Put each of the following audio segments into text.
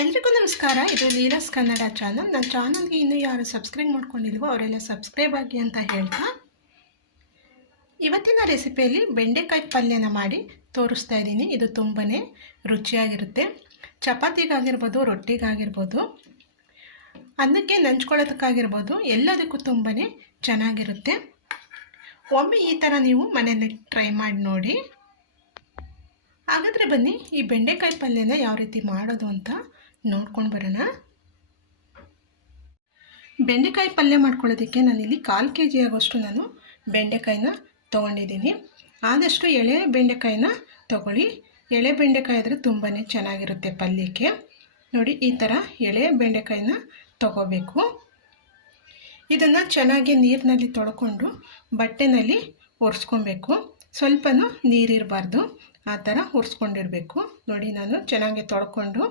ಎಲ್ರಿಗೂ ನಮಸ್ಕಾರ. ಇದು ಲೀಲಾಸ್ ಕನ್ನಡ ಚಾನಲ್ ನನ್ನ ಚಾನಲ್ಗೆ ಇನ್ನೂ ಯಾರು ಸಬ್ಸ್ಕ್ರೈಬ್ ಮಾಡ್ಕೊಂಡಿಲ್ವೋ ಅವರೆಲ್ಲ ಸಬ್ಸ್ಕ್ರೈಬ್ ಆಗಿ ಅಂತ ಹೇಳ್ತಾ. ಇವತ್ತಿನ ರೆಸಿಪಿಯಲ್ಲಿ ಬೆಂಡೆಕಾಯಿ ಪಲ್ಯನ ಮಾಡಿ ತೋರಿಸ್ತಾ ಇದ್ದೀನಿ. ಇದು ತುಂಬಾ ರುಚಿಯಾಗಿರುತ್ತೆ. ಚಪಾತಿಗಾಗಿರ್ಬೋದು, ರೊಟ್ಟಿಗಾಗಿರ್ಬೋದು, ಅನ್ನಕ್ಕೆ ನಂಚ್ಕೊಳ್ಳೋದಕ್ಕಾಗಿರ್ಬೋದು, ಎಲ್ಲದಕ್ಕೂ ತುಂಬಾ ಚೆನ್ನಾಗಿರುತ್ತೆ. ಒಮ್ಮೆ ಈ ಥರ ನೀವು ಮನೆಯಲ್ಲಿ ಟ್ರೈ ಮಾಡಿ ನೋಡಿ. ಹಾಗಾದರೆ ಬನ್ನಿ, ಈ ಬೆಂಡೆಕಾಯಿ ಪಲ್ಯನ ಯಾವ ರೀತಿ ಮಾಡೋದು ಅಂತ ನೋಡ್ಕೊಂಡು ಬರೋಣ. ಬೆಂಡೆಕಾಯಿ ಪಲ್ಯ ಮಾಡ್ಕೊಳ್ಳೋದಕ್ಕೆ ನಾನಿಲ್ಲಿ ಕಾಲು ಕೆ ಜಿ ಆಗೋಷ್ಟು ನಾನು ಬೆಂಡೆಕಾಯಿನ ತೊಗೊಂಡಿದ್ದೀನಿ. ಆದಷ್ಟು ಎಳೆ ಬೆಂಡೆಕಾಯಿನ ತೊಗೊಳ್ಳಿ. ಎಳೆ ಬೆಂಡೆಕಾಯಿ ಆದರೆ ತುಂಬಾ ಚೆನ್ನಾಗಿರುತ್ತೆ ಪಲ್ಯಕ್ಕೆ. ನೋಡಿ, ಈ ಥರ ಎಳೆ ಬೆಂಡೆಕಾಯಿನ ತೊಗೋಬೇಕು. ಇದನ್ನು ಚೆನ್ನಾಗಿ ನೀರಿನಲ್ಲಿ ತೊಳ್ಕೊಂಡು ಬಟ್ಟೆನಲ್ಲಿ ಒರೆಸ್ಕೊಬೇಕು. ಸ್ವಲ್ಪನೂ ನೀರಿರಬಾರ್ದು. ಆ ಥರ ಒರೆಸ್ಕೊಂಡಿರಬೇಕು ನೋಡಿ ನಾನು ಚೆನ್ನಾಗಿ ತೊಳ್ಕೊಂಡು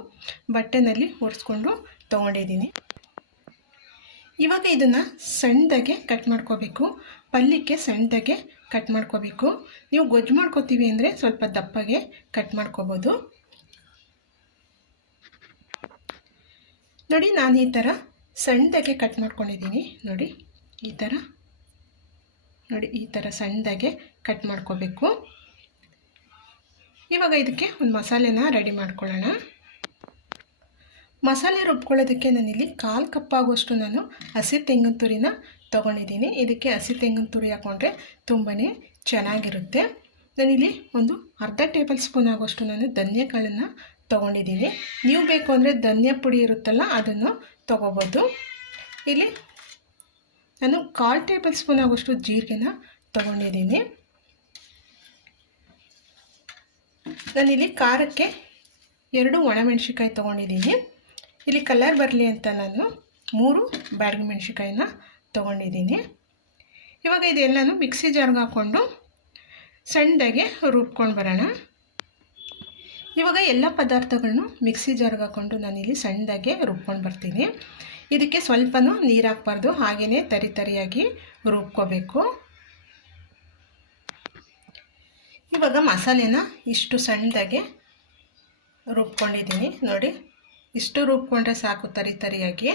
ಬಟ್ಟೆನಲ್ಲಿ ಒರೆಸ್ಕೊಂಡು ತೊಗೊಂಡಿದ್ದೀನಿ. ಇವಾಗ ಇದನ್ನು ಸಣ್ಣದಾಗೆ ಕಟ್ ಮಾಡ್ಕೋಬೇಕು. ಪಲ್ಯಕ್ಕೆ ಸಣ್ಣದಾಗೆ ಕಟ್ ಮಾಡ್ಕೋಬೇಕು. ನೀವು ಗೊಜ್ಜು ಮಾಡ್ಕೋತೀವಿ ಅಂದರೆ ಸ್ವಲ್ಪ ದಪ್ಪಗೆ ಕಟ್ ಮಾಡ್ಕೋಬೋದು. ನೋಡಿ ನಾನು ಈ ಥರ ಸಣ್ಣದಾಗೆ ಕಟ್ ಮಾಡ್ಕೊಂಡಿದ್ದೀನಿ. ನೋಡಿ ಈ ಥರ. ನೋಡಿ ಈ ಥರ ಸಣ್ಣದಾಗೆ ಕಟ್ ಮಾಡ್ಕೋಬೇಕು. ಇವಾಗ ಇದಕ್ಕೆ ಒಂದು ಮಸಾಲೆನ ರೆಡಿ ಮಾಡ್ಕೊಳ್ಳೋಣ. ಮಸಾಲೆ ರುಬ್ಕೊಳ್ಳೋದಕ್ಕೆ ನಾನಿಲ್ಲಿ ಕಾಲು ಕಪ್ಪಾಗುವಷ್ಟು ನಾನು ಹಸಿ ತೆಂಗಿನ ತುರಿನ ತೊಗೊಂಡಿದ್ದೀನಿ. ಇದಕ್ಕೆ ಹಸಿ ತೆಂಗಿನ ತುರಿ ಹಾಕ್ಕೊಂಡ್ರೆ ತುಂಬಾ ಚೆನ್ನಾಗಿರುತ್ತೆ. ನಾನಿಲ್ಲಿ ಒಂದು ಅರ್ಧ ಟೇಬಲ್ ಸ್ಪೂನ್ ಆಗುವಷ್ಟು ನಾನು ಧನ್ಯಕಾಳನ್ನು ತೊಗೊಂಡಿದ್ದೀನಿ. ನೀವು ಬೇಕು ಅಂದರೆ ಧನ್ಯ ಪುಡಿ ಇರುತ್ತಲ್ಲ ಅದನ್ನು ತೊಗೋಬೋದು. ಇಲ್ಲಿ ನಾನು ಕಾಲು ಟೇಬಲ್ ಸ್ಪೂನ್ ಆಗುವಷ್ಟು ಜೀರಿಗೆನ ತೊಗೊಂಡಿದ್ದೀನಿ. ನಾನಿಲ್ಲಿ ಖಾರಕ್ಕೆ ಎರಡು ಒಣಮೆಣ್ಸಿಕಾಯಿ ತೊಗೊಂಡಿದ್ದೀನಿ. ಇಲ್ಲಿ ಕಲರ್ ಬರಲಿ ಅಂತ ನಾನು ಮೂರು ಬ್ಯಾಡಗಿ ಮೆಣಸಿಕಾಯಿನ ತೊಗೊಂಡಿದ್ದೀನಿ. ಇವಾಗ ಇದೆಲ್ಲನೂ ಮಿಕ್ಸಿ ಜಾರ್ಗೆ ಹಾಕ್ಕೊಂಡು ಸಣ್ಣದಾಗೆ ರುಬ್ಕೊಂಡು ಬರೋಣ. ಇವಾಗ ಎಲ್ಲ ಪದಾರ್ಥಗಳನ್ನು ಮಿಕ್ಸಿ ಜಾರ್ಗೆ ಹಾಕ್ಕೊಂಡು ನಾನಿಲ್ಲಿ ಸಣ್ಣದಾಗೆ ರುಬ್ಕೊಂಡು ಬರ್ತೀನಿ. ಇದಕ್ಕೆ ಸ್ವಲ್ಪನೂ ನೀರು ಹಾಕ್ಬಾರ್ದು ಹಾಗೆಯೇ ತರಿ ತರಿಯಾಗಿ ರುಬ್ಕೋಬೇಕು. ಇವಾಗ ಮಸಾಲೆನ ಇಷ್ಟು ಸಣ್ಣದಾಗೆ ರುಬ್ಕೊಂಡಿದ್ದೀನಿ ನೋಡಿ. ಇಷ್ಟು ರುಬ್ಕೊಂಡ್ರೆ ಸಾಕು ತರಿ ತರಿಯಾಗಿ.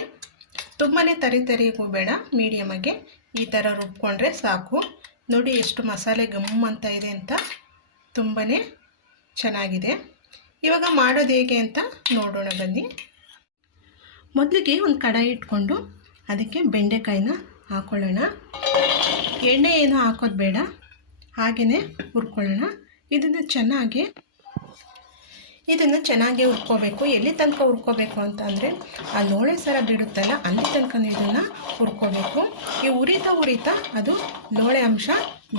ತುಂಬಾ ತರಿ ತರಿಗೂ ಬೇಡ ಮೀಡಿಯಮಾಗಿ ಈ ಥರ ರುಬ್ಕೊಂಡ್ರೆ ಸಾಕು. ನೋಡಿ ಎಷ್ಟು ಮಸಾಲೆ ಗಮ್ ಅಂತ ಇದೆ ಅಂತ. ತುಂಬಾ ಚೆನ್ನಾಗಿದೆ. ಇವಾಗ ಮಾಡೋದು ಹೇಗೆ ಅಂತ ನೋಡೋಣ ಬನ್ನಿ. ಮೊದಲಿಗೆ ಒಂದು ಕಡಾಯಿ ಇಟ್ಕೊಂಡು ಅದಕ್ಕೆ ಬೆಂಡೆಕಾಯಿನ ಹಾಕ್ಕೊಳ್ಳೋಣ ಎಣ್ಣೆ ಏನು ಹಾಕೋದು ಬೇಡ. ಹಾಗೆಯೇ ಹುರ್ಕೊಳ್ಳೋಣ. ಇದನ್ನು ಚೆನ್ನಾಗಿ ಇದನ್ನು ಚೆನ್ನಾಗಿ ಹುರ್ಕೋಬೇಕು. ಎಲ್ಲಿ ತನಕ ಹುರ್ಕೋಬೇಕು ಅಂತ ಅಂದರೆ, ಆ ಲೋಳೆ ಸರ ಬಿಡುತ್ತಲ್ಲ, ಅಲ್ಲಿ ತನಕ ಇದನ್ನು ಹುರ್ಕೋಬೇಕು. ಈ ಉರಿತಾ ಉರಿತಾ ಅದು ಲೋಳೆ ಅಂಶ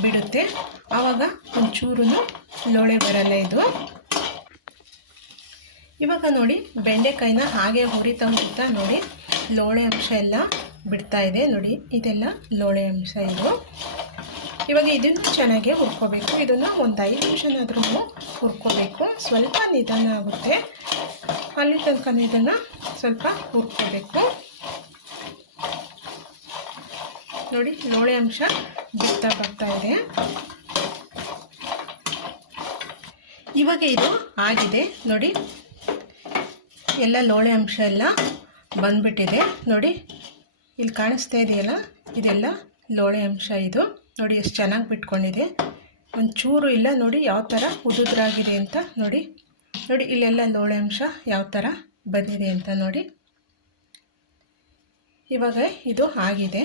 ಬಿಡುತ್ತೆ. ಆವಾಗ ಒಂಚೂರು ಲೋಳೆ ಬರಲ್ಲ ಇದು. ಇವಾಗ ನೋಡಿ, ಬೆಂಡೆಕಾಯಿನ ಹಾಗೆ ಉರಿತ ಹುರಿತಾ ನೋಡಿ, ಲೋಳೆ ಅಂಶ ಎಲ್ಲ ಬಿಡ್ತಾ ಇದೆ. ನೋಡಿ, ಇದೆಲ್ಲ ಲೋಳೆ ಅಂಶ ಇದು. ಇವಾಗ ಇದನ್ನು ಚೆನ್ನಾಗಿ ಹುರ್ಕೋಬೇಕು. ಇದನ್ನು ಒಂದು ಐದು ನಿಮಿಷನಾದ್ರೂ ಹುರ್ಕೋಬೇಕು. ಸ್ವಲ್ಪ ನಿಧಾನ ಆಗುತ್ತೆ. ಅಲ್ಲಿ ತನಕ ಇದನ್ನು ಸ್ವಲ್ಪ ಹುರ್ಕೋಬೇಕು. ನೋಡಿ, ಲೋಳೆ ಅಂಶ ಬಿಡ್ತಾ ಬರ್ತಾ ಇದೆ. ಇವಾಗ ಇದು ಆಗಿದೆ. ನೋಡಿ, ಎಲ್ಲ ಲೋಳೆ ಅಂಶ ಎಲ್ಲ ಬಂದ್ಬಿಟ್ಟಿದೆ. ನೋಡಿ ಇಲ್ಲಿ ಕಾಣಿಸ್ತಾ ಇದೆಯಲ್ಲ? ಇದೆಲ್ಲ ಲೋಳೆ ಅಂಶ ಇದು. ನೋಡಿ ಎಷ್ಟು ಚೆನ್ನಾಗಿ ಬಿಟ್ಕೊಂಡಿದೆ. ಒಂಚೂರು ಇಲ್ಲ, ನೋಡಿ ಯಾವ ಥರ ಉದುದ್ರಾಗಿದೆ ಅಂತ ನೋಡಿ. ನೋಡಿ, ಇಲ್ಲೆಲ್ಲ ಲೋಳೆ ಅಂಶ ಯಾವ ಥರ ಬಂದಿದೆ ಅಂತ ನೋಡಿ. ಇವಾಗ ಇದು ಆಗಿದೆ.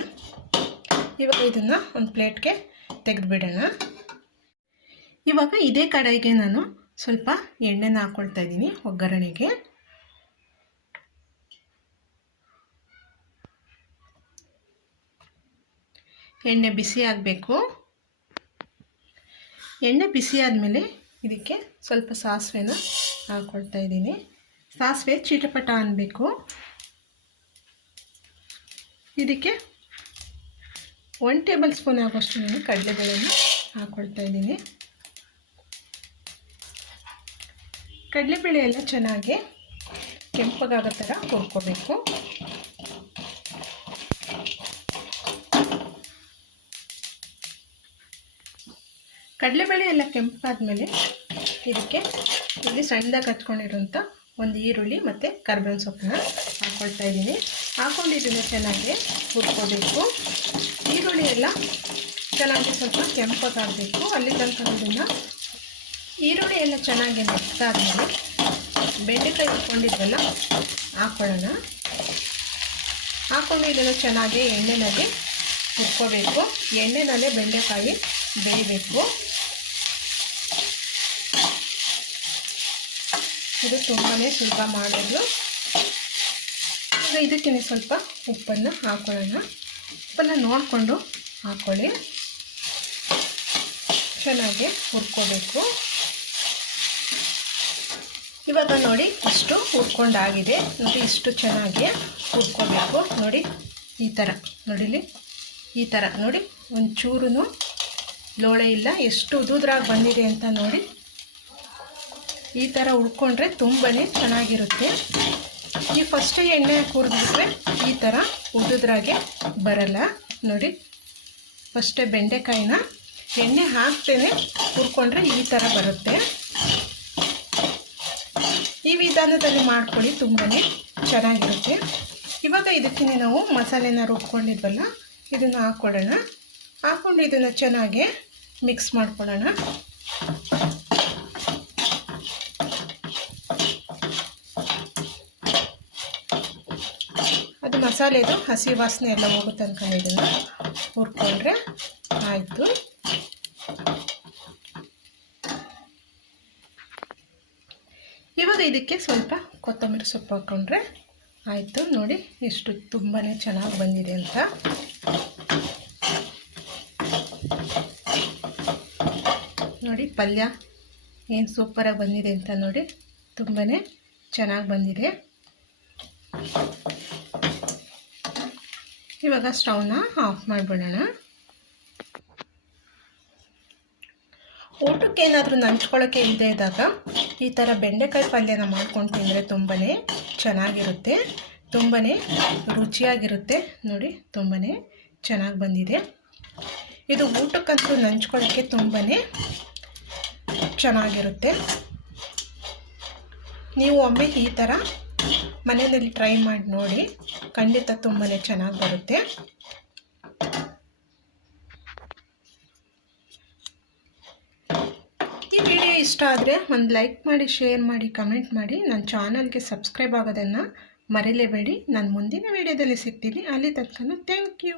ಇವಾಗ ಇದನ್ನು ಒಂದು ಪ್ಲೇಟ್ಗೆ ತೆಗೆದುಬಿಡೋಣ. ಇವಾಗ ಇದೇ ಕಡೆಗೆ ನಾನು ಸ್ವಲ್ಪ ಎಣ್ಣೆನ ಹಾಕ್ಕೊಳ್ತಾ ಇದ್ದೀನಿ ಒಗ್ಗರಣೆಗೆ. ಎಣ್ಣೆ ಬಿಸಿ ಆಗಬೇಕು. ಎಣ್ಣೆ ಬಿಸಿ ಆದಮೇಲೆ ಇದಕ್ಕೆ ಸ್ವಲ್ಪ ಸಾಸಿವೆನ ಹಾಕ್ಕೊಳ್ತಾ ಇದ್ದೀನಿ. ಸಾಸಿವೆ ಚೀಟಪಟ ಅನ್ನಬೇಕು ಇದಕ್ಕೆ ಒನ್ ಟೇಬಲ್ ಸ್ಪೂನ್ ಆಗೋಷ್ಟು ನಾನು ಕಡಲೆಬೇಳೆನ ಹಾಕ್ಕೊಳ್ತಾ ಇದ್ದೀನಿ. ಕಡಲೆಬೇಳೆ ಎಲ್ಲ ಚೆನ್ನಾಗಿ ಕೆಂಪಗಾಗೋ ಥರ ಹುರ್ಕೋಬೇಕು. ಕಡಲೆಬೇಳೆ ಎಲ್ಲ ಕೆಂಪಾದ್ಮೇಲೆ ಇದಕ್ಕೆ ಇಲ್ಲಿ ಸಣ್ಣದಾಗಿ ಹಚ್ಕೊಂಡಿರೋಂಥ ಒಂದು ಈರುಳ್ಳಿ ಮತ್ತು ಕರ್ಬೇವಿನ ಸೊಪ್ಪನ್ನ ಹಾಕ್ಕೊಳ್ತಾ ಇದ್ದೀನಿ. ಹಾಕ್ಕೊಂಡು ಇದನ್ನು ಚೆನ್ನಾಗಿ ಹುರ್ಕೋಬೇಕು. ಈರುಳ್ಳಿ ಎಲ್ಲ ಚೆನ್ನಾಗಿ ಸ್ವಲ್ಪ ಕೆಂಪಾಗಬೇಕು ಅಲ್ಲಿ ತನಕ ಇದನ್ನು ಈರುಳ್ಳಿ ಎಲ್ಲ ಚೆನ್ನಾಗಿ ಮೆತ್ತಾದ್ಮೇಲೆ ಬೆಂಡೆಕಾಯಿ ಇಟ್ಕೊಂಡಿದ್ವಲ್ಲ ಹಾಕ್ಕೊಳ್ಳೋಣ ಹಾಕ್ಕೊಂಡು ಇದನ್ನು ಚೆನ್ನಾಗಿ ಎಣ್ಣೆನಲ್ಲಿ ಹುರ್ಕೋಬೇಕು. ಎಣ್ಣೆನಲ್ಲೇ ಬೆಂಡೆಕಾಯಿ ಬೇಯಬೇಕು ಇದು ತುಂಬಾ ಸುಲಭ ಮಾಡೋದು ಈಗ ಇದಕ್ಕೆ ಸ್ವಲ್ಪ ಉಪ್ಪನ್ನು ಹಾಕೊಳ್ಳೋಣ. ಉಪ್ಪನ್ನು ನೋಡಿಕೊಂಡು ಹಾಕ್ಕೊಳ್ಳಿ ಚೆನ್ನಾಗಿ ಹುರ್ಕೋಬೇಕು. ಇವಾಗ ನೋಡಿ ಇಷ್ಟು ಹುರ್ಕೊಂಡಾಗಿದೆ. ನೋಡಿ ಇಷ್ಟು ಚೆನ್ನಾಗಿ ಹುರ್ಕೋಬೇಕು. ನೋಡಿ ಈ ಥರ ನೋಡಿಲಿ ಈ ಥರ ನೋಡಿ ಒಂಚೂರು ಲೋಳೆ ಇಲ್ಲ. ಎಷ್ಟು ಉದುದ್ರಾಗಿ ಬಂದಿದೆ ಅಂತ ನೋಡಿ. ಈ ಥರ ಉಳ್ಕೊಂಡ್ರೆ ತುಂಬಾ ಚೆನ್ನಾಗಿರುತ್ತೆ. ಈ ಫಸ್ಟ್ ಎಣ್ಣೆ ಹುರಿದ್ಬಿಟ್ರೆ ಈ ಥರ ಉದುದ್ರಾಗೆ ಬರಲ್ಲ. ನೋಡಿ ಫಸ್ಟೇ ಬೆಂಡೆಕಾಯಿನ ಎಣ್ಣೆ ಹಾಕ್ತೇನೆ, ಹುರ್ಕೊಂಡ್ರೆ ಈ ಥರ ಬರುತ್ತೆ. ಈ ವಿಧಾನದಲ್ಲಿ ಮಾಡ್ಕೊಳ್ಳಿ ತುಂಬಾ ಚೆನ್ನಾಗಿರುತ್ತೆ. ಇವಾಗ ಇದಕ್ಕೆ ನಾವು ಮಸಾಲೆನ ರುಬ್ಕೊಂಡಿದ್ವಲ್ಲ, ಇದನ್ನು ಹಾಕ್ಕೊಳ್ಳೋಣ ಹಾಕ್ಕೊಂಡು ಇದನ್ನು ಚೆನ್ನಾಗಿ ಮಿಕ್ಸ್ ಮಾಡ್ಕೊಳ್ಳೋಣ ಅದು ಮಸಾಲೆದು ಹಸಿ ವಾಸನೆ ಎಲ್ಲ ಹೋಗೋ ತನಕ ಇದನ್ನು ಹುರ್ಕೊಂಡ್ರೆ ಆಯಿತು. ಇವಾಗ ಇದಕ್ಕೆ ಸ್ವಲ್ಪ ಕೊತ್ತಂಬರಿ ಸೊಪ್ಪು ಹಾಕ್ಕೊಂಡ್ರೆ ಆಯಿತು. ನೋಡಿ, ಎಷ್ಟು ತುಂಬಾ ಚೆನ್ನಾಗಿ ಬಂದಿದೆ ಅಂತ. ನೋಡಿ, ಪಲ್ಯ ಏನು ಸೂಪರಾಗಿ ಬಂದಿದೆ ಅಂತ ನೋಡಿ ತುಂಬಾ ಚೆನ್ನಾಗಿ ಬಂದಿದೆ. ಇವಾಗ ಸ್ಟವ್ನ ಆಫ್ ಮಾಡಿಬಿಡೋಣ. ಊಟಕ್ಕೆ ಏನಾದರೂ ಇಲ್ಲದೆ ಇದ್ದಾಗ ಈ ಥರ ಬೆಂಡೆಕಾಯಿ ಪಲ್ಯನ ಮಾಡ್ಕೊಂಡು ತಿಂದರೆ ತುಂಬಾ ಚೆನ್ನಾಗಿರುತ್ತೆ ತುಂಬಾ ರುಚಿಯಾಗಿರುತ್ತೆ. ನೋಡಿ ತುಂಬಾ ಚೆನ್ನಾಗಿ ಬಂದಿದೆ. ಇದು ಊಟಕ್ಕಂತೂ ನಂಚ್ಕೊಳ್ಳೋಕ್ಕೆ ತುಂಬಾ ಚೆನ್ನಾಗಿರುತ್ತೆ. ನೀವು ಒಮ್ಮೆ ಈ ಥರ ಮನೆಯಲ್ಲಿ ಟ್ರೈ ಮಾಡಿ ನೋಡಿ. ಖಂಡಿತ ತುಂಬಾ ಚೆನ್ನಾಗಿ ಬರುತ್ತೆ. ಈ ವಿಡಿಯೋ ಇಷ್ಟ ಆದರೆ ಒಂದು ಲೈಕ್ ಮಾಡಿ ಶೇರ್ ಮಾಡಿ ಕಮೆಂಟ್ ಮಾಡಿ. ನನ್ನ ಚಾನಲ್ಗೆ ಸಬ್ಸ್ಕ್ರೈಬ್ ಆಗೋದನ್ನು ಮರೀಲೇಬೇಡಿ. ನಾನು ಮುಂದಿನ ವಿಡಿಯೋದಲ್ಲಿ ಸಿಗ್ತೀನಿ. ಅಲ್ಲಿ ತನಕ ಥ್ಯಾಂಕ್ ಯು